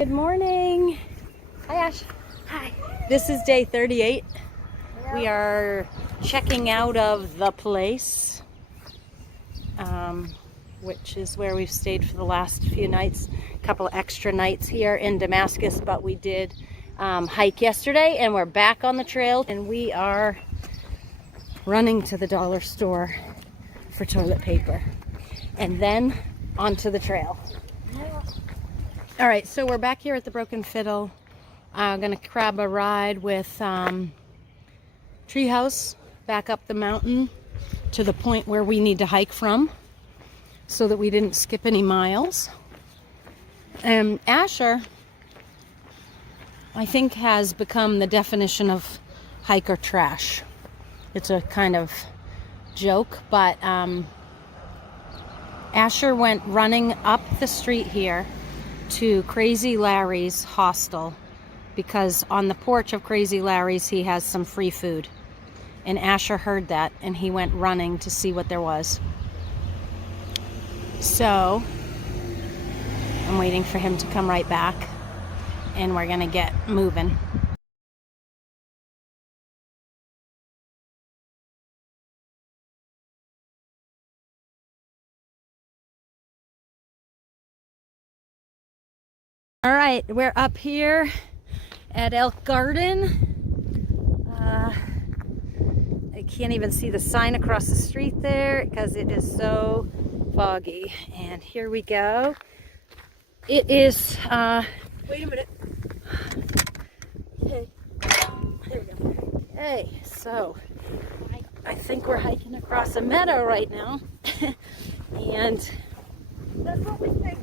Good morning. Hi, Ash. Hi. This is day 38. We are checking out of the place, which is where we've stayed for the last few nights. A couple of extra nights here in Damascus, but we did hike yesterday and we're back on the trail, and we are running to the dollar store for toilet paper and then onto the trail. All right, so we're back here at the Broken Fiddle. I'm gonna grab a ride with Treehouse back up the mountain to the point where we need to hike from so that we didn't skip any miles. And Asher, I think, has become the definition of hiker trash. It's a kind of joke, but Asher went running up the street here to Crazy Larry's hostel because on the porch of Crazy Larry's he has some free food, and Asher heard that and he went running to see what there was. So I'm waiting for him to come right back and we're gonna get moving. All right, we're up here at Elk Garden. I can't even see the sign across the street there because it is so foggy. And here we go. It is, Wait a minute. Okay. There we go. hey, so I think we're hiking across a meadow right now. And That's what we think.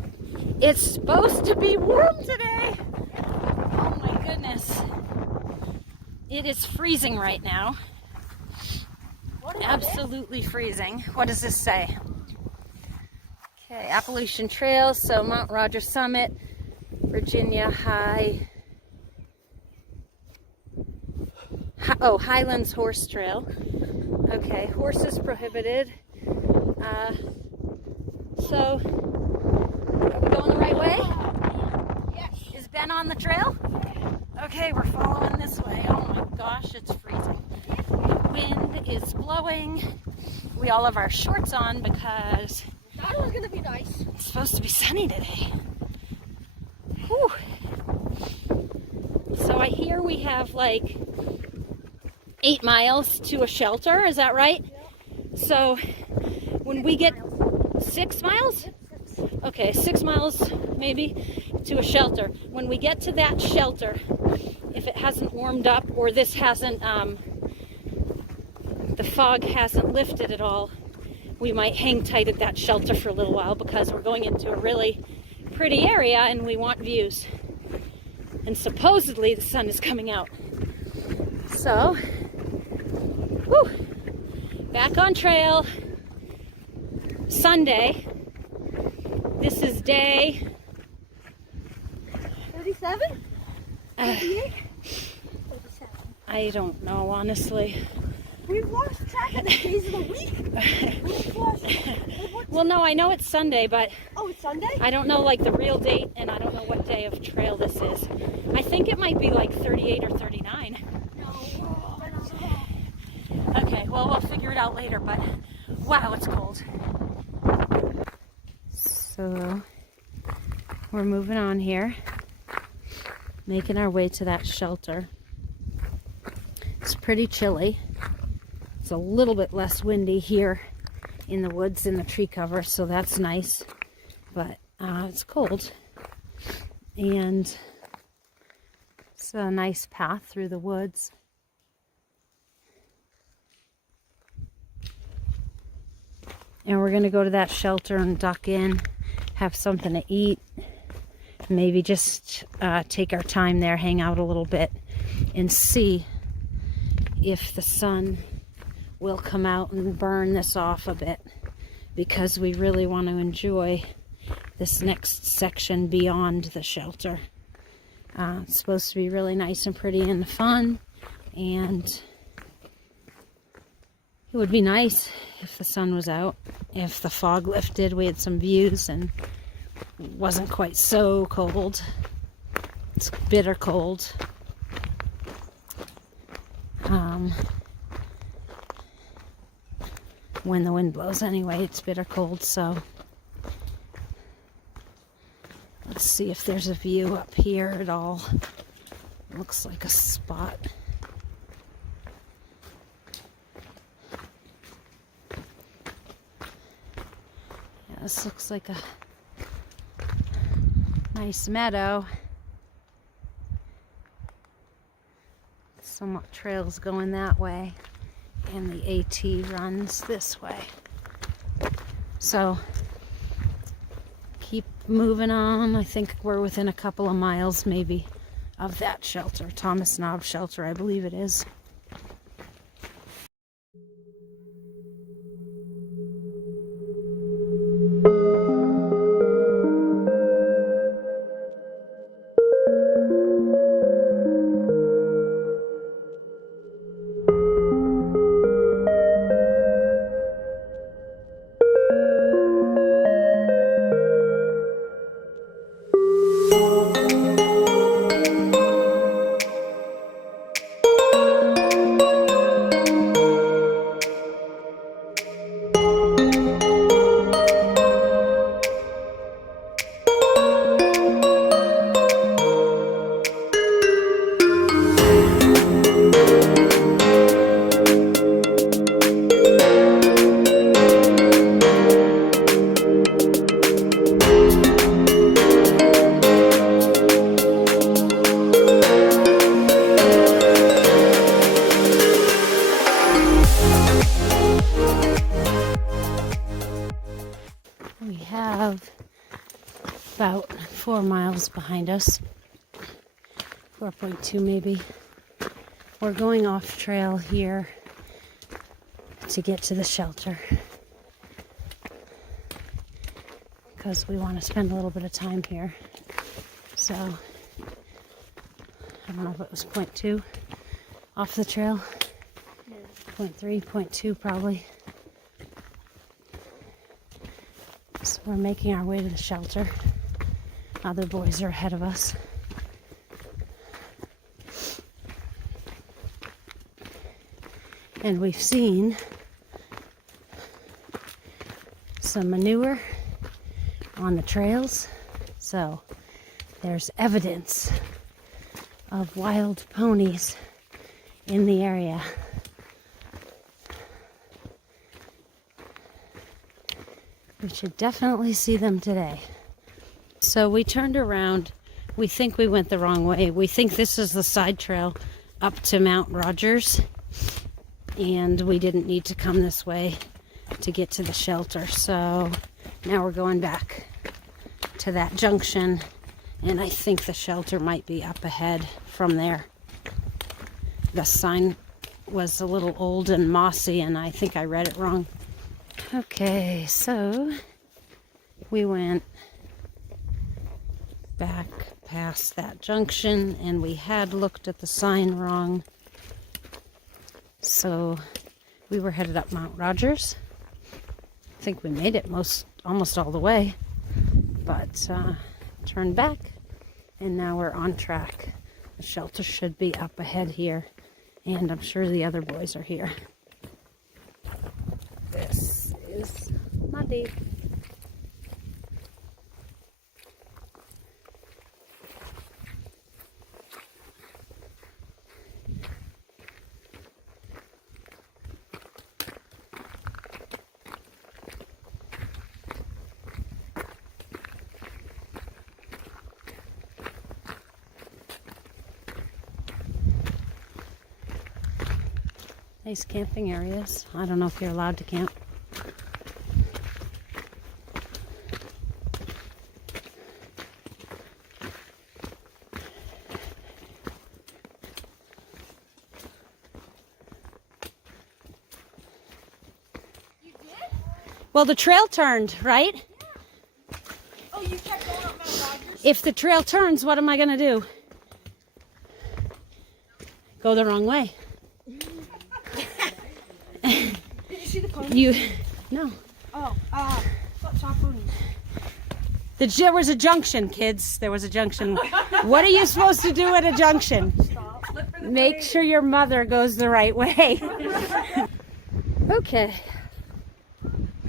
it's supposed to be warm today. Oh my goodness. It is freezing right now. Absolutely freezing. What does this say? Okay, Appalachian Trail, so Mount Rogers Summit, Virginia Highlands Horse Trail. Okay, horses prohibited. So, are we going the right way? Yes. Is Ben on the trail? Okay, we're following this way. Oh my gosh, it's freezing. The wind is blowing. We all have our shorts on because That was gonna be nice. it's supposed to be sunny today. Whew. So I hear we have like 8 miles to a shelter, is that right? Yeah. So when we get 6 miles? Okay, 6 miles maybe to a shelter. When we get to that shelter, if it hasn't warmed up or this hasn't, the fog hasn't lifted at all, we might hang tight at that shelter for a little while because we're going into a really pretty area and we want views. And supposedly the sun is coming out. So, whew, back on trail. Sunday. This is day 37? 38? 37. I don't know, honestly. We've lost track of the days of the week. We've lost. Well, no, I know it's Sunday, but Oh, it's Sunday? I don't know like the real date, and I don't know what day of trail this is. I think it might be like 38 or 39. No. Okay, well, we'll figure it out later, but wow, it's cold. So we're moving on here, making our way to that shelter. It's pretty chilly. It's a little bit less windy here in the woods in the tree cover, so that's nice, but it's cold. And it's a nice path through the woods. And we're gonna go to that shelter and duck in, have something to eat, maybe just take our time there, hang out a little bit, and see if the sun will come out and burn this off a bit, because we really want to enjoy this next section beyond the shelter. It's supposed to be really nice and pretty and fun, and it would be nice if the sun was out, if the fog lifted, we had some views and it wasn't quite so cold. It's bitter cold. When the wind blows anyway, it's bitter cold, so let's see if there's a view up here at all. Looks like a spot. Yeah, this looks like a nice meadow. Some trails going that way, and the AT runs this way. So keep moving on. I think we're within a couple of miles maybe of that shelter, Thomas Knob Shelter, I believe it is. We have about 4 miles behind us, 4.2 maybe. We're going off trail here to get to the shelter because we want to spend a little bit of time here. So I don't know if it was 0.2 off the trail, 0.3, 0.2 probably. So we're making our way to the shelter. Other boys are ahead of us. And we've seen some manure on the trails. So there's evidence of wild ponies in the area. We should definitely see them today. So we turned around. We think we went the wrong way. We think this is the side trail up to Mount Rogers. And we didn't need to come this way to get to the shelter. So now we're going back to that junction. And I think the shelter might be up ahead from there. The sign was a little old and mossy, and I think I read it wrong. Okay, so we went back past that junction, and we had looked at the sign wrong. So we were headed up Mount Rogers. I think we made it almost all the way, but turned back, and now we're on track. The shelter should be up ahead here, and I'm sure the other boys are here. This is muddy. Nice camping areas. I don't know if you're allowed to camp. You did? Well, the trail turned, right? Yeah. Oh, you kept going up Mount Rogers? If the trail turns, what am I going to do? Go the wrong way. Did you see the ponies? No. Oh, saw ponies. There was a junction, kids. There was a junction. What are you supposed to do at a junction? Make sure your mother goes the right way. Okay.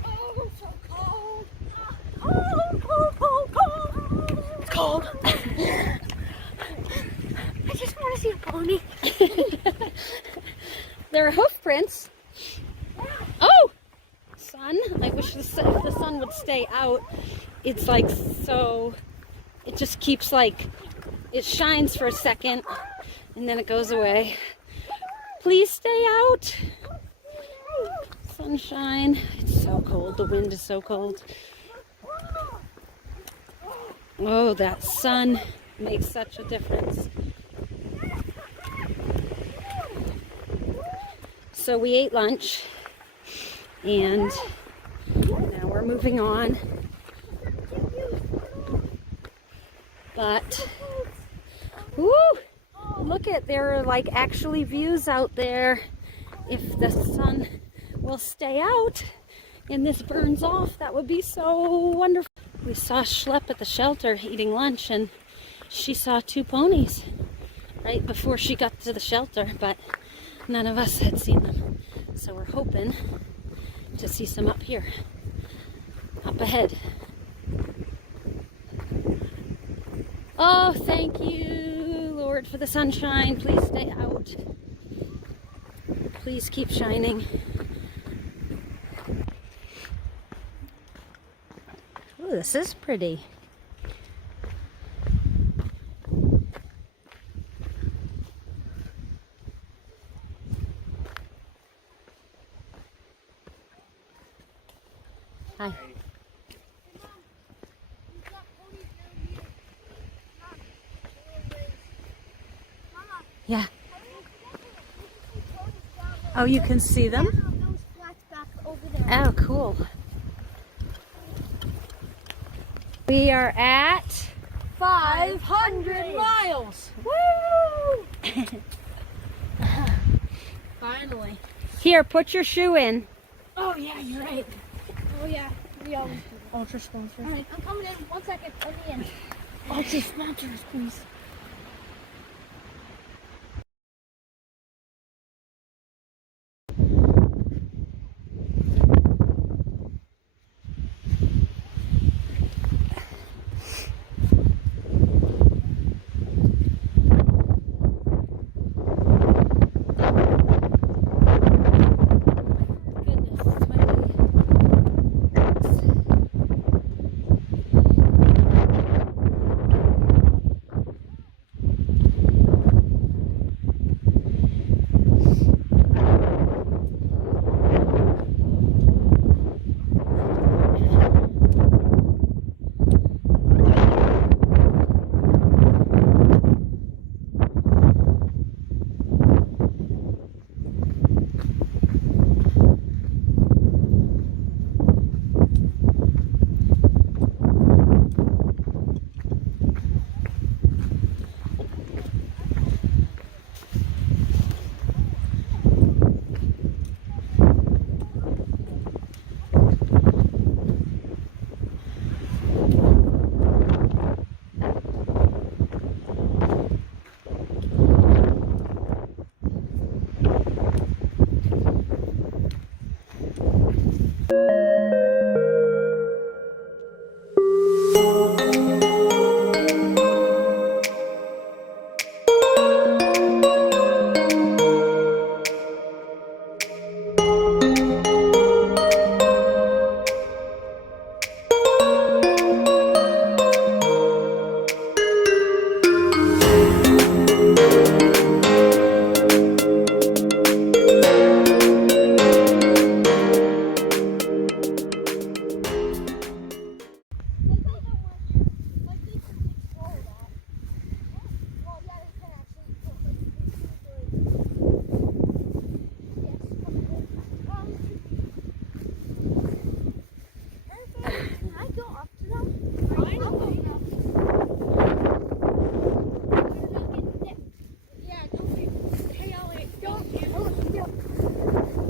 Oh, so cold. Cold, cold, cold, cold. It's cold. I just want to see a pony. There are hoof prints. Oh! Sun. I wish if the sun would stay out. It's like so, it just keeps like, it shines for a second and then it goes away. Please stay out. Sunshine. It's so cold. The wind is so cold. Oh, that sun makes such a difference. So we ate lunch and now we're moving on. But, woo! Look at, there are like actually views out there. If the sun will stay out and this burns off, that would be so wonderful. We saw Schlepp at the shelter eating lunch and she saw 2 ponies right before she got to the shelter, but none of us had seen them. So we're hoping to see some up here, up ahead. Oh, thank you, Lord, for the sunshine. Please stay out. Please keep shining. Oh, this is pretty. Hi. Yeah. Oh, you can see them? Oh, cool. We are at 500 miles. Woo! Finally. Here, put your shoe in. Oh yeah, you're right. Oh yeah, we always do. Ultra sponsors. All right, I'm coming in. 1 second. Let me in. Ultra sponsors, please.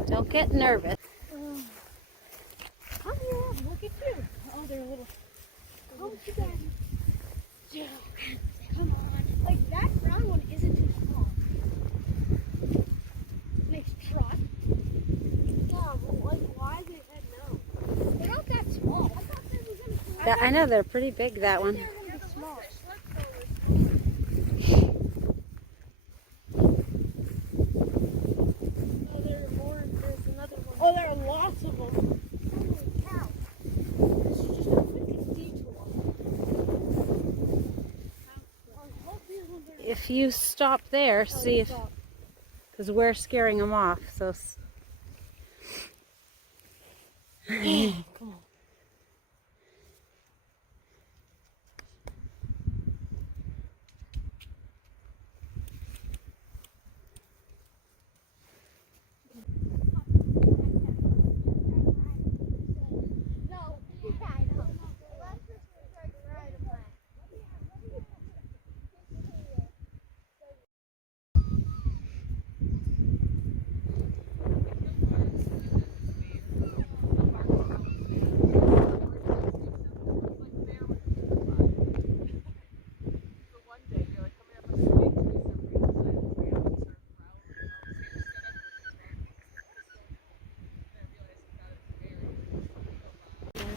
Don't get nervous. Come here, look at you. Oh, they're little Oh, you guys. Joe, come on. Like, that brown one isn't too small. Nice trot. Yeah, but like, why is it head no? They're not that small. I thought they was gonna be I know they're pretty big, that one. small. Oh, there are more. There's another one. Oh, there are lots of them. Holy cow. This is just a freaking detour. If you stop there, see if, because we're scaring them off. So, Come on.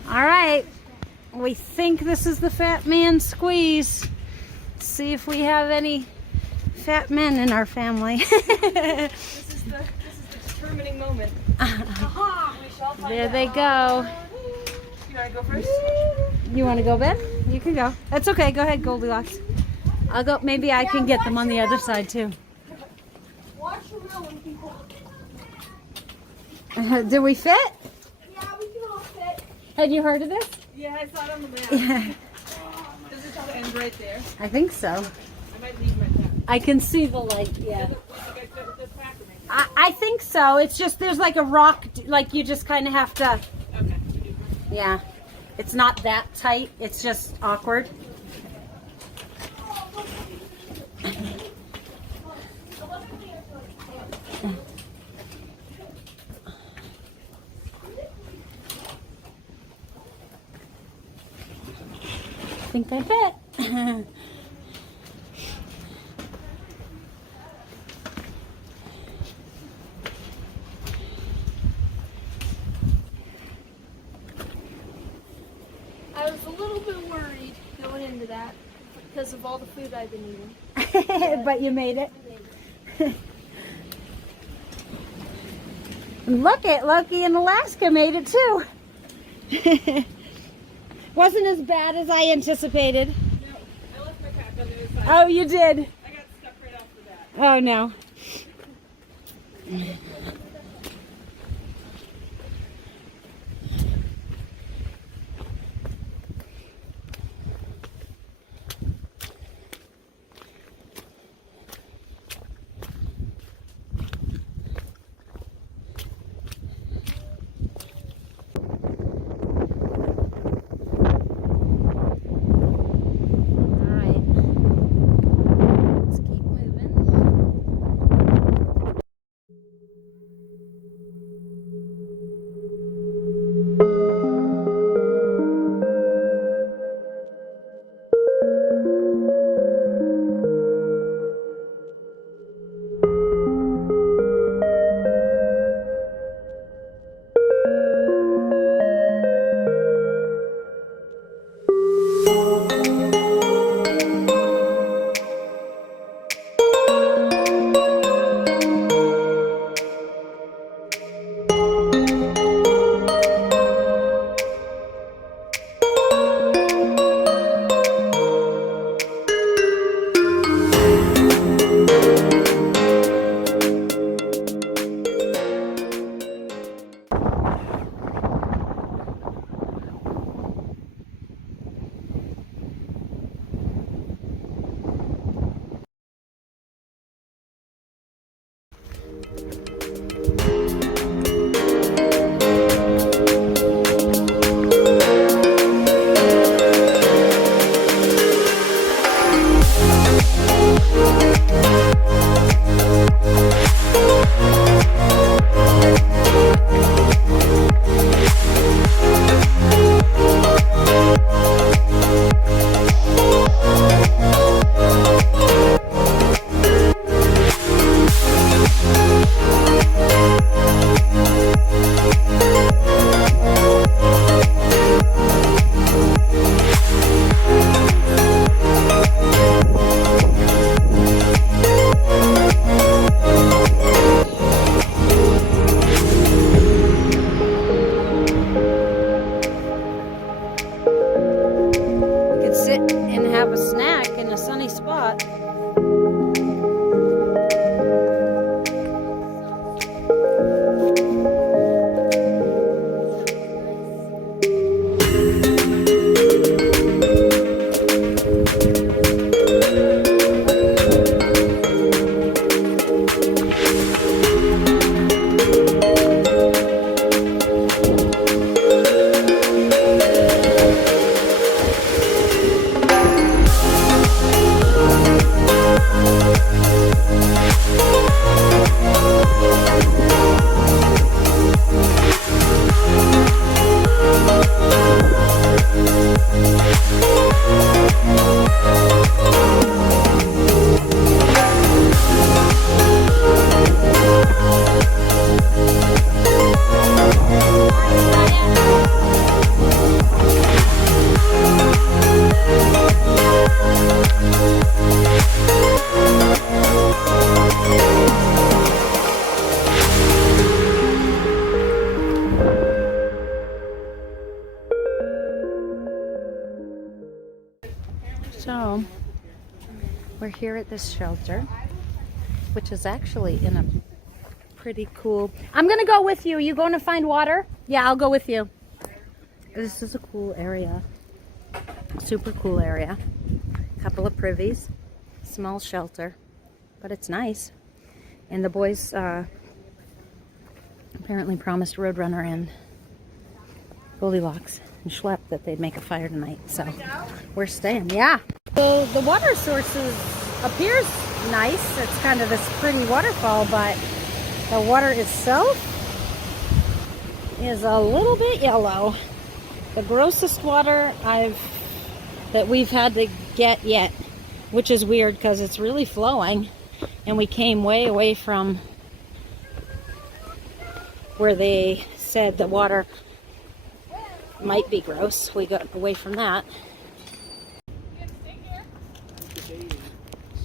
all right, we think this is the Fat Man Squeeze. See if we have any fat men in our family. This is the determining moment. Aha! We shall find There out. they go. You want to go first? You want to go, Ben? You can go. That's okay. Go ahead, Goldilocks. I'll go. Maybe I can get them on the other side too. Watch your melon, people. Do we fit? Yeah, we can all fit. Had you heard of this? Yeah, I saw it on the map. Yeah, Does it end right there? I think so. I might leave my tap. I can see the light. Yeah. The cracker maybe. I think so. It's just there's like a rock, like you just kind of have to. Okay. Yeah. It's not that tight. It's just awkward. I think I fit. I was a little bit worried going into that because of all the food I've been eating. But you made it. Look at Loki in Alaska made it too. Wasn't as bad as I anticipated. No, I left my pack on the other side. Oh, you did. I got stuck right off the bat. Oh no. here at this shelter, which is actually in a pretty cool... I'm going to go with you. You going to find water? Yeah, I'll go with you. This is a cool area. Super cool area. Couple of privies. Small shelter. But it's nice. And the boys apparently promised Roadrunner and Goldilocks and Schlepp that they'd make a fire tonight. So we're staying. Yeah. So the water source appears nice. It's kind of this pretty waterfall, but the water itself is a little bit yellow. The grossest water that we've had to get yet, which is weird because it's really flowing, and we came way away from where they said the water might be gross. We got away from that. You gonna stay here?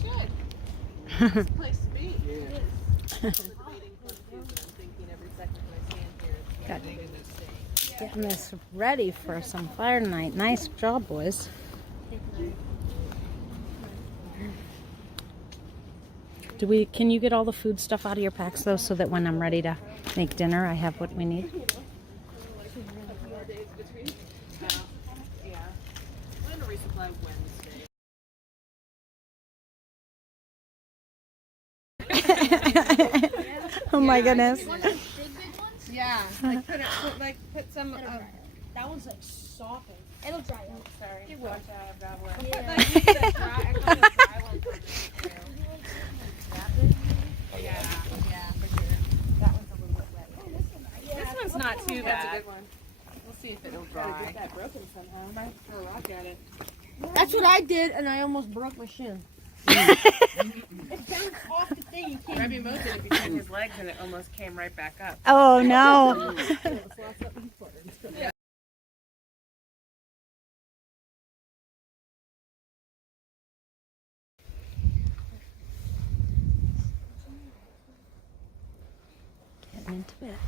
Should. It's a place to be. It is. Good. Getting this ready for some fire tonight. Nice job, boys. Can you get all the food stuff out of your packs though, so that when I'm ready to make dinner, I have what we need? Yeah. I'm gonna resupply Wednesday. Oh my goodness. Yeah. Put some of That one's like sopping. It'll dry out. sorry. It will. Watch out, I've got one. Yeah. Like, use the dry, I got a dry one for this too. Yeah, for sure. That one's a little wet. This one's not too bad. That's a good one. We'll see if it'll dry. Get that broken somehow. I might throw a rock at it. That's what I did, and I almost broke my shin. It bounced off the thing. You can't. Rebby Mo did it between his legs and it almost came right back up. Oh no. Getting into bed.